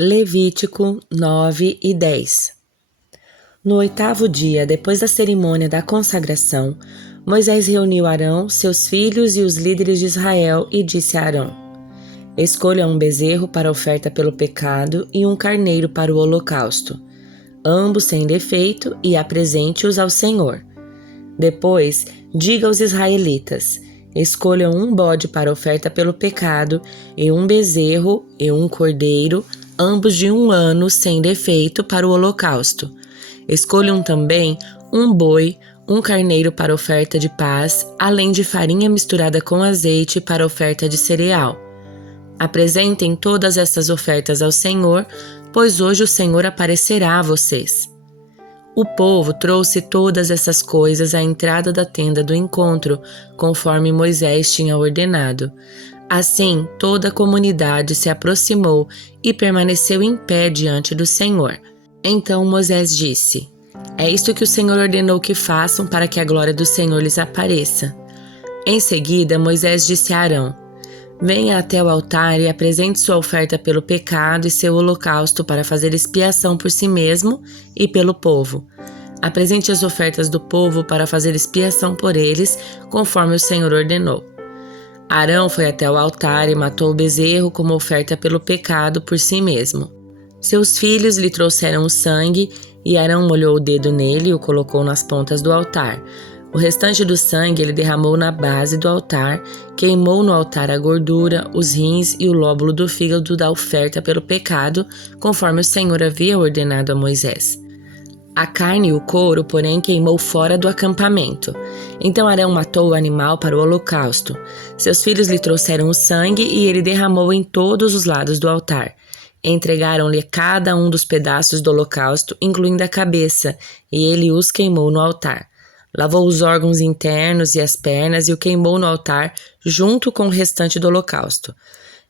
Levítico 9 e 10. No 8º dia, depois da cerimônia da consagração, Moisés reuniu Arão, seus filhos e os líderes de Israel e disse a Arão: Escolha um bezerro para oferta pelo pecado e um carneiro para o holocausto, ambos sem defeito, e apresente-os ao Senhor. Depois, diga aos israelitas: escolham um bode para oferta pelo pecado e um bezerro e um cordeiro, ambos de 1 ano sem defeito, para o holocausto. Escolham também um boi, um carneiro para oferta de paz, além de farinha misturada com azeite para oferta de cereal. Apresentem todas essas ofertas ao Senhor, pois hoje o Senhor aparecerá a vocês. O povo trouxe todas essas coisas à entrada da tenda do encontro, conforme Moisés tinha ordenado. Assim, toda a comunidade se aproximou e permaneceu em pé diante do Senhor. Então Moisés disse: É isto que o Senhor ordenou que façam para que a glória do Senhor lhes apareça. Em seguida, Moisés disse a Arão: Venha até o altar e apresente sua oferta pelo pecado e seu holocausto para fazer expiação por si mesmo e pelo povo. Apresente as ofertas do povo para fazer expiação por eles, conforme o Senhor ordenou. Arão foi até o altar e matou o bezerro como oferta pelo pecado por si mesmo. Seus filhos lhe trouxeram o sangue, e Arão molhou o dedo nele e o colocou nas pontas do altar. O restante do sangue ele derramou na base do altar, queimou no altar a gordura, os rins e o lóbulo do fígado da oferta pelo pecado, conforme o Senhor havia ordenado a Moisés. A carne e o couro, porém, queimou fora do acampamento. Então Arão matou o animal para o holocausto. Seus filhos lhe trouxeram o sangue e ele derramou em todos os lados do altar. Entregaram-lhe cada um dos pedaços do holocausto, incluindo a cabeça, e ele os queimou no altar. Lavou os órgãos internos e as pernas e o queimou no altar, junto com o restante do holocausto.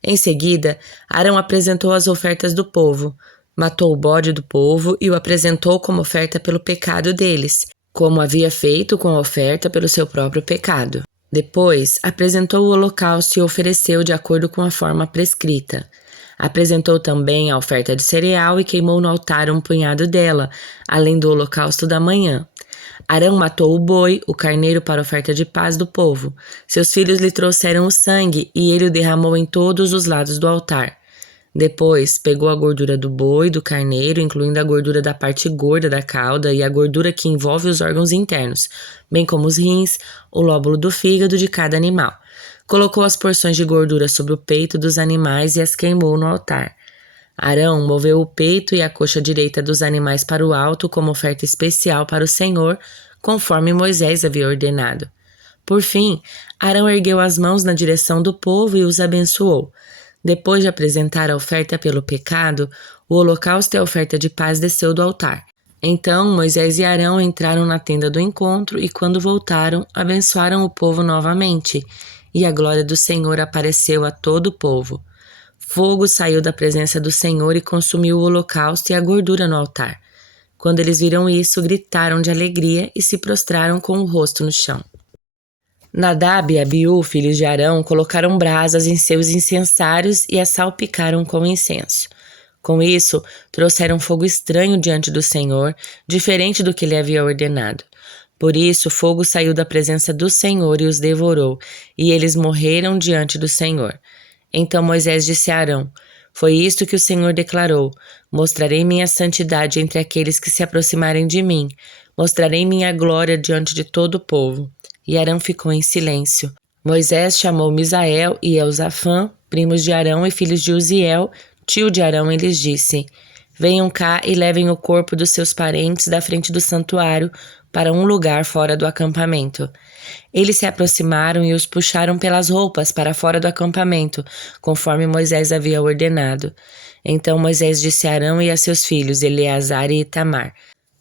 Em seguida, Arão apresentou as ofertas do povo. Matou o bode do povo e o apresentou como oferta pelo pecado deles, como havia feito com a oferta pelo seu próprio pecado. Depois, apresentou o holocausto e ofereceu de acordo com a forma prescrita. Apresentou também a oferta de cereal e queimou no altar um punhado dela, além do holocausto da manhã. Arão matou o boi, o carneiro para oferta de paz do povo. Seus filhos lhe trouxeram o sangue e ele o derramou em todos os lados do altar. Depois, pegou a gordura do boi e do carneiro, incluindo a gordura da parte gorda da cauda e a gordura que envolve os órgãos internos, bem como os rins, o lóbulo do fígado de cada animal. Colocou as porções de gordura sobre o peito dos animais e as queimou no altar. Arão moveu o peito e a coxa direita dos animais para o alto como oferta especial para o Senhor, conforme Moisés havia ordenado. Por fim, Arão ergueu as mãos na direção do povo e os abençoou. Depois de apresentar a oferta pelo pecado, o holocausto e a oferta de paz desceu do altar. Então Moisés e Arão entraram na tenda do encontro e, quando voltaram, abençoaram o povo novamente, e a glória do Senhor apareceu a todo o povo. Fogo saiu da presença do Senhor e consumiu o holocausto e a gordura no altar. Quando eles viram isso, gritaram de alegria e se prostraram com o rosto no chão. Nadab e Abiú, filhos de Arão, colocaram brasas em seus incensários e as salpicaram com incenso. Com isso, trouxeram fogo estranho diante do Senhor, diferente do que ele havia ordenado. Por isso, o fogo saiu da presença do Senhor e os devorou, e eles morreram diante do Senhor. Então Moisés disse a Arão: Foi isto que o Senhor declarou: Mostrarei minha santidade entre aqueles que se aproximarem de mim. Mostrarei minha glória diante de todo o povo. E Arão ficou em silêncio. Moisés chamou Misael e Elzafã, primos de Arão e filhos de Uziel, tio de Arão, e lhes disse: Venham cá e levem o corpo dos seus parentes da frente do santuário para um lugar fora do acampamento. Eles se aproximaram e os puxaram pelas roupas para fora do acampamento, conforme Moisés havia ordenado. Então Moisés disse a Arão e a seus filhos, Eleazar e Itamar: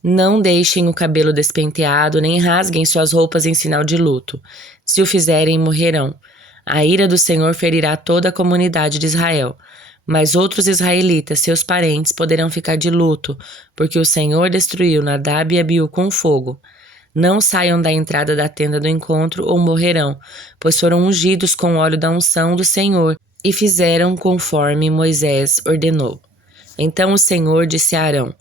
Não deixem o cabelo despenteado, nem rasguem suas roupas em sinal de luto. Se o fizerem, morrerão. A ira do Senhor ferirá toda a comunidade de Israel. Mas outros israelitas, seus parentes, poderão ficar de luto, porque o Senhor destruiu Nadab e Abiú com fogo. Não saiam da entrada da tenda do encontro ou morrerão, pois foram ungidos com o óleo da unção do Senhor e fizeram conforme Moisés ordenou. Então o Senhor disse a Arão: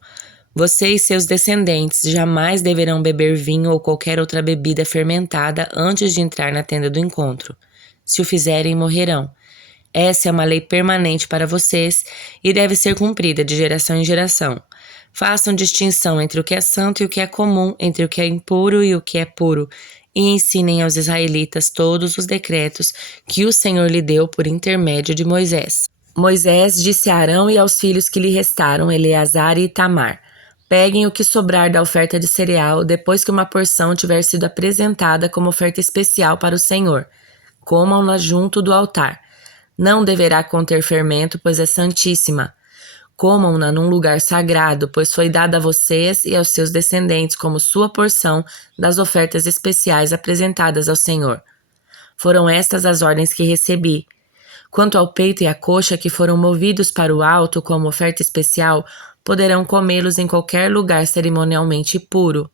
Você e seus descendentes jamais deverão beber vinho ou qualquer outra bebida fermentada antes de entrar na tenda do encontro. Se o fizerem, morrerão. Essa é uma lei permanente para vocês e deve ser cumprida de geração em geração. Façam distinção entre o que é santo e o que é comum, entre o que é impuro e o que é puro, e ensinem aos israelitas todos os decretos que o Senhor lhe deu por intermédio de Moisés. Moisés disse a Arão e aos filhos que lhe restaram, Eleazar e Itamar: Peguem o que sobrar da oferta de cereal depois que uma porção tiver sido apresentada como oferta especial para o Senhor. Comam-na junto do altar. Não deverá conter fermento, pois é santíssima. Comam-na num lugar sagrado, pois foi dada a vocês e aos seus descendentes como sua porção das ofertas especiais apresentadas ao Senhor. Foram estas as ordens que recebi. Quanto ao peito e à coxa que foram movidos para o alto como oferta especial, poderão comê-los em qualquer lugar cerimonialmente puro.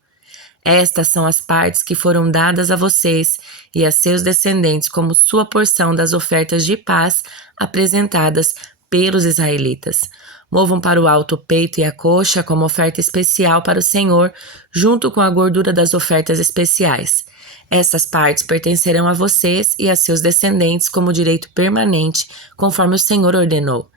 Estas são as partes que foram dadas a vocês e a seus descendentes como sua porção das ofertas de paz apresentadas pelos israelitas. Movam para o alto o peito e a coxa como oferta especial para o Senhor, junto com a gordura das ofertas especiais. Essas partes pertencerão a vocês e a seus descendentes como direito permanente, conforme o Senhor ordenou.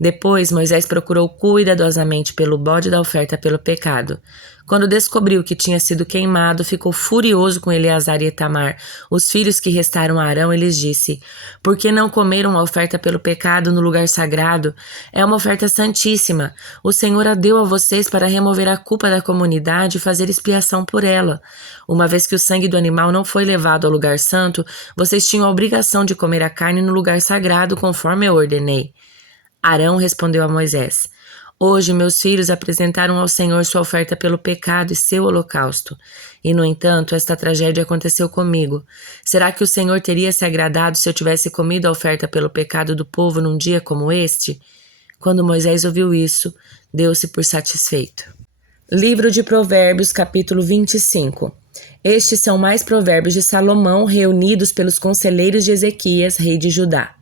Depois Moisés procurou cuidadosamente pelo bode da oferta pelo pecado. Quando descobriu que tinha sido queimado, ficou furioso com Eleazar e Itamar, os filhos que restaram a Arão, e lhes disse: Por que não comeram a oferta pelo pecado no lugar sagrado? É uma oferta santíssima. O Senhor a deu a vocês para remover a culpa da comunidade e fazer expiação por ela. Uma vez que o sangue do animal não foi levado ao lugar santo, vocês tinham a obrigação de comer a carne no lugar sagrado, conforme eu ordenei. Arão respondeu a Moisés: Hoje meus filhos apresentaram ao Senhor sua oferta pelo pecado e seu holocausto. E, no entanto, esta tragédia aconteceu comigo. Será que o Senhor teria se agradado se eu tivesse comido a oferta pelo pecado do povo num dia como este? Quando Moisés ouviu isso, deu-se por satisfeito. Livro de Provérbios, capítulo 25. Estes são mais provérbios de Salomão reunidos pelos conselheiros de Ezequias, rei de Judá.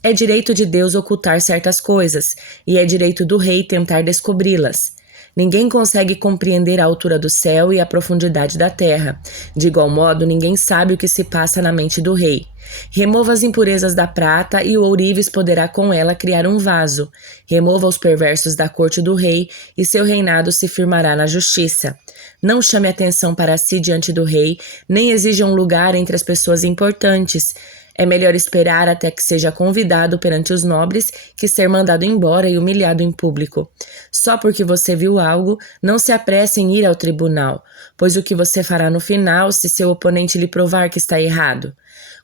É direito de Deus ocultar certas coisas, e é direito do rei tentar descobri-las. Ninguém consegue compreender a altura do céu e a profundidade da terra. De igual modo, ninguém sabe o que se passa na mente do rei. Remova as impurezas da prata, e o ourives poderá com ela criar um vaso. Remova os perversos da corte do rei, e seu reinado se firmará na justiça. Não chame atenção para si diante do rei, nem exija um lugar entre as pessoas importantes. É melhor esperar até que seja convidado perante os nobres que ser mandado embora e humilhado em público. Só porque você viu algo, não se apresse em ir ao tribunal, pois o que você fará no final se seu oponente lhe provar que está errado?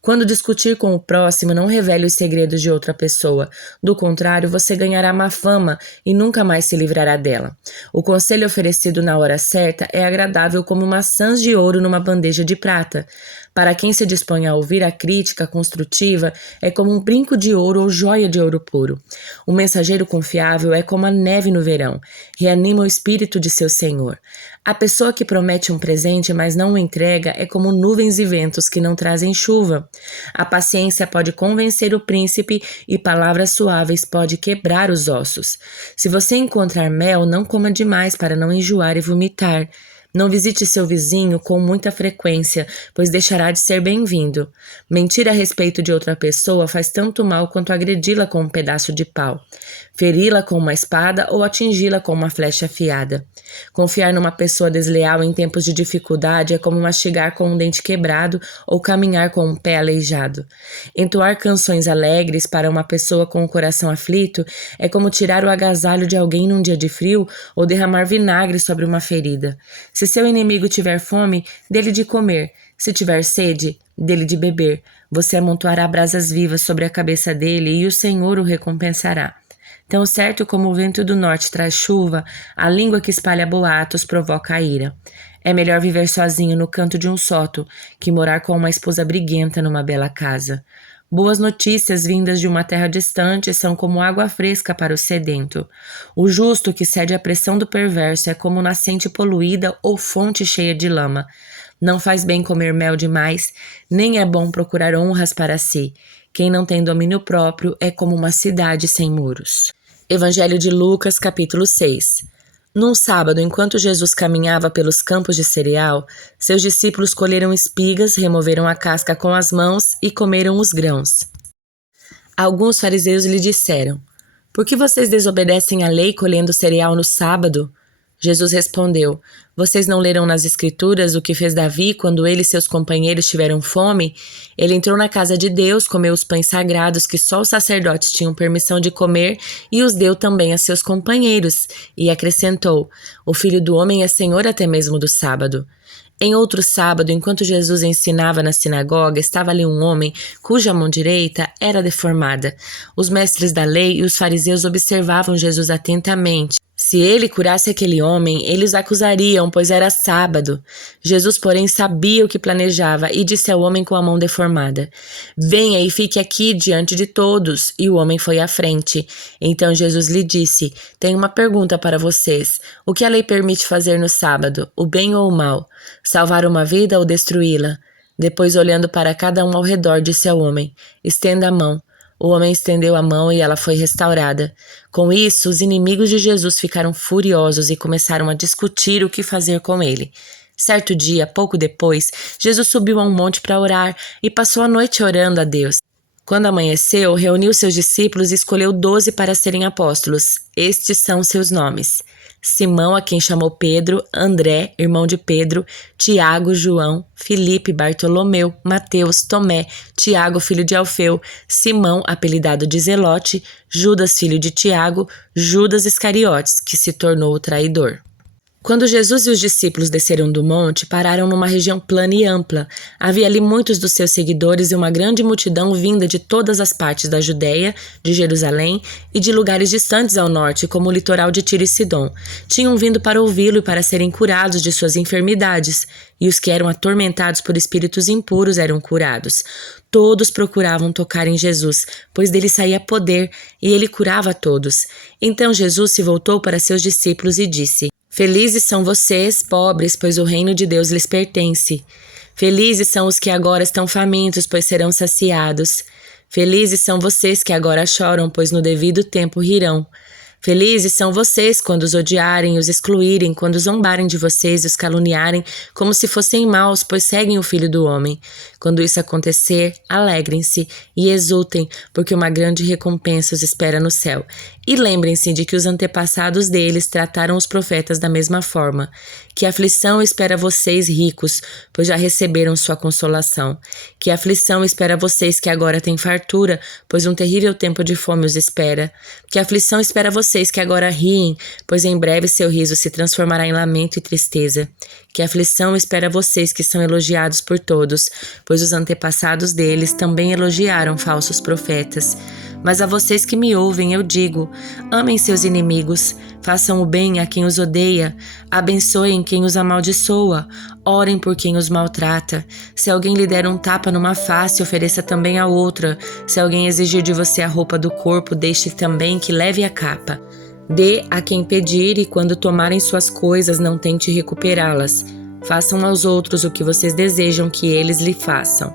Quando discutir com o próximo, não revele os segredos de outra pessoa. Do contrário, você ganhará má fama e nunca mais se livrará dela. O conselho oferecido na hora certa é agradável como maçãs de ouro numa bandeja de prata. Para quem se dispõe a ouvir a crítica construtiva, é como um brinco de ouro ou joia de ouro puro. O mensageiro confiável é como a neve no verão, reanima o espírito de seu senhor. A pessoa que promete um presente, mas não o entrega, é como nuvens e ventos que não trazem chuva. A paciência pode convencer o príncipe e palavras suaves pode quebrar os ossos. Se você encontrar mel, não coma demais para não enjoar e vomitar. Não visite seu vizinho com muita frequência, pois deixará de ser bem-vindo. Mentir a respeito de outra pessoa faz tanto mal quanto agredi-la com um pedaço de pau, feri-la com uma espada ou atingi-la com uma flecha afiada. Confiar numa pessoa desleal em tempos de dificuldade é como mastigar com um dente quebrado ou caminhar com um pé aleijado. Entoar canções alegres para uma pessoa com o coração aflito é como tirar o agasalho de alguém num dia de frio ou derramar vinagre sobre uma ferida. Se seu inimigo tiver fome, dê-lhe de comer. Se tiver sede, dê-lhe de beber. Você amontoará brasas vivas sobre a cabeça dele e o Senhor o recompensará. Tão certo como o vento do norte traz chuva, a língua que espalha boatos provoca a ira. É melhor viver sozinho no canto de um sótão que morar com uma esposa briguenta numa bela casa. Boas notícias vindas de uma terra distante são como água fresca para o sedento. O justo que cede à pressão do perverso é como nascente poluída ou fonte cheia de lama. Não faz bem comer mel demais, nem é bom procurar honras para si. Quem não tem domínio próprio é como uma cidade sem muros. Evangelho de Lucas, capítulo 6. Num sábado, enquanto Jesus caminhava pelos campos de cereal, seus discípulos colheram espigas, removeram a casca com as mãos e comeram os grãos. Alguns fariseus lhe disseram: "Por que vocês desobedecem à lei colhendo cereal no sábado?" Jesus respondeu: "Vocês não leram nas Escrituras o que fez Davi quando ele e seus companheiros tiveram fome? Ele entrou na casa de Deus, comeu os pães sagrados que só os sacerdotes tinham permissão de comer e os deu também a seus companheiros. E acrescentou: O Filho do Homem é Senhor até mesmo do sábado." Em outro sábado, enquanto Jesus ensinava na sinagoga, estava ali um homem cuja mão direita era deformada. Os mestres da lei e os fariseus observavam Jesus atentamente. Se ele curasse aquele homem, eles o acusariam, pois era sábado. Jesus, porém, sabia o que planejava e disse ao homem com a mão deformada: "Venha e fique aqui diante de todos." E o homem foi à frente. Então Jesus lhe disse: "Tenho uma pergunta para vocês. O que a lei permite fazer no sábado, o bem ou o mal? Salvar uma vida ou destruí-la?" Depois, olhando para cada um ao redor, disse ao homem: "Estenda a mão." O homem estendeu a mão e ela foi restaurada. Com isso, os inimigos de Jesus ficaram furiosos e começaram a discutir o que fazer com ele. Certo dia, pouco depois, Jesus subiu a um monte para orar e passou a noite orando a Deus. Quando amanheceu, reuniu seus discípulos e escolheu 12 para serem apóstolos. Estes são seus nomes: Simão, a quem chamou Pedro; André, irmão de Pedro; Tiago, João; Filipe, Bartolomeu; Mateus, Tomé; Tiago, filho de Alfeu; Simão, apelidado de Zelote; Judas, filho de Tiago; Judas Iscariotes, que se tornou o traidor. Quando Jesus e os discípulos desceram do monte, pararam numa região plana e ampla. Havia ali muitos dos seus seguidores e uma grande multidão vinda de todas as partes da Judéia, de Jerusalém e de lugares distantes ao norte, como o litoral de Tiro e Sidom. Tinham vindo para ouvi-lo e para serem curados de suas enfermidades, e os que eram atormentados por espíritos impuros eram curados. Todos procuravam tocar em Jesus, pois dele saía poder, e ele curava a todos. Então Jesus se voltou para seus discípulos e disse: "Felizes são vocês, pobres, pois o reino de Deus lhes pertence. Felizes são os que agora estão famintos, pois serão saciados. Felizes são vocês que agora choram, pois no devido tempo rirão. Felizes são vocês quando os odiarem, os excluírem, quando zombarem de vocês e os caluniarem como se fossem maus, pois seguem o Filho do Homem. Quando isso acontecer, alegrem-se e exultem, porque uma grande recompensa os espera no céu. E lembrem-se de que os antepassados deles trataram os profetas da mesma forma. Que aflição espera vocês ricos, pois já receberam sua consolação. Que aflição espera vocês que agora têm fartura, pois um terrível tempo de fome os espera. Que aflição espera vocês que agora riem, pois em breve seu riso se transformará em lamento e tristeza. Que aflição espera vocês que são elogiados por todos, pois os antepassados deles também elogiaram falsos profetas. Mas a vocês que me ouvem, eu digo: amem seus inimigos, façam o bem a quem os odeia, abençoem quem os amaldiçoa, orem por quem os maltrata. Se alguém lhe der um tapa numa face, ofereça também a outra. Se alguém exigir de você a roupa do corpo, deixe também que leve a capa. Dê a quem pedir e quando tomarem suas coisas, não tente recuperá-las. Façam aos outros o que vocês desejam que eles lhe façam.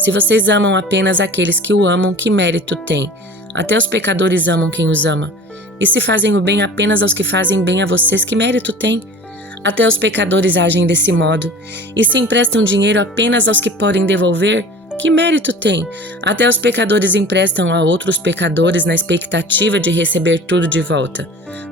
Se vocês amam apenas aqueles que o amam, que mérito tem? Até os pecadores amam quem os ama. E se fazem o bem apenas aos que fazem bem a vocês, que mérito tem? Até os pecadores agem desse modo. E se emprestam dinheiro apenas aos que podem devolver, que mérito tem? Até os pecadores emprestam a outros pecadores na expectativa de receber tudo de volta.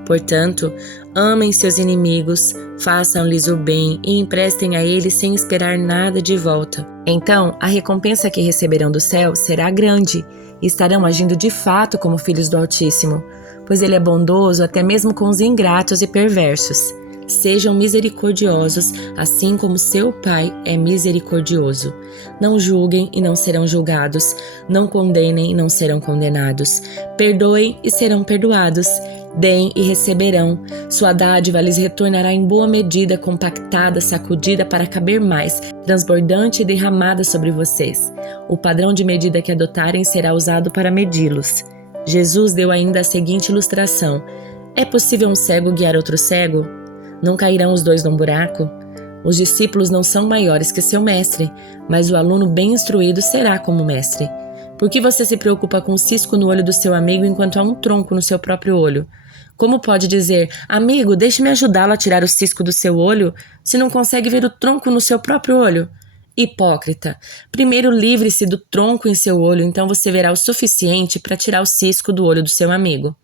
Portanto, amem seus inimigos, façam-lhes o bem e emprestem a eles sem esperar nada de volta. Então, a recompensa que receberão do céu será grande e estarão agindo de fato como filhos do Altíssimo, pois ele é bondoso até mesmo com os ingratos e perversos. Sejam misericordiosos, assim como seu Pai é misericordioso. Não julguem e não serão julgados. Não condenem e não serão condenados. Perdoem e serão perdoados. Deem e receberão. Sua dádiva lhes retornará em boa medida, compactada, sacudida para caber mais, transbordante e derramada sobre vocês. O padrão de medida que adotarem será usado para medi-los. Jesus deu ainda a seguinte ilustração: é possível um cego guiar outro cego? Não cairão os dois num buraco? Os discípulos não são maiores que seu mestre, mas o aluno bem instruído será como mestre. Por que você se preocupa com o cisco no olho do seu amigo enquanto há um tronco no seu próprio olho? Como pode dizer, amigo, deixe-me ajudá-lo a tirar o cisco do seu olho, se não consegue ver o tronco no seu próprio olho? Hipócrita, primeiro livre-se do tronco em seu olho, então você verá o suficiente para tirar o cisco do olho do seu amigo.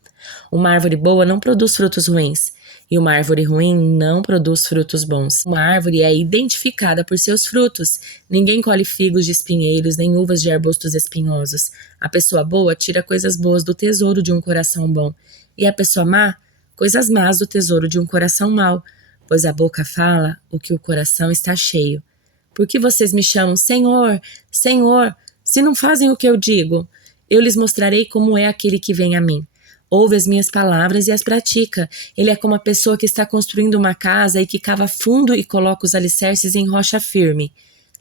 Uma árvore boa não produz frutos ruins, e uma árvore ruim não produz frutos bons. Uma árvore é identificada por seus frutos. Ninguém colhe figos de espinheiros, nem uvas de arbustos espinhosos. A pessoa boa tira coisas boas do tesouro de um coração bom, e a pessoa má, coisas más do tesouro de um coração mau, pois a boca fala o que o coração está cheio. Por que vocês me chamam Senhor, Senhor, se não fazem o que eu digo? Eu lhes mostrarei como é aquele que vem a mim. Ouve as minhas palavras e as pratica. Ele é como a pessoa que está construindo uma casa e que cava fundo e coloca os alicerces em rocha firme.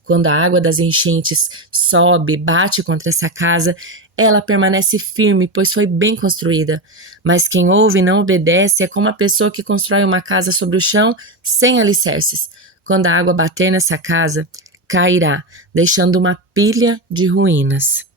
Quando a água das enchentes sobe, bate contra essa casa, ela permanece firme, pois foi bem construída. Mas quem ouve e não obedece é como a pessoa que constrói uma casa sobre o chão sem alicerces. Quando a água bater nessa casa, cairá, deixando uma pilha de ruínas.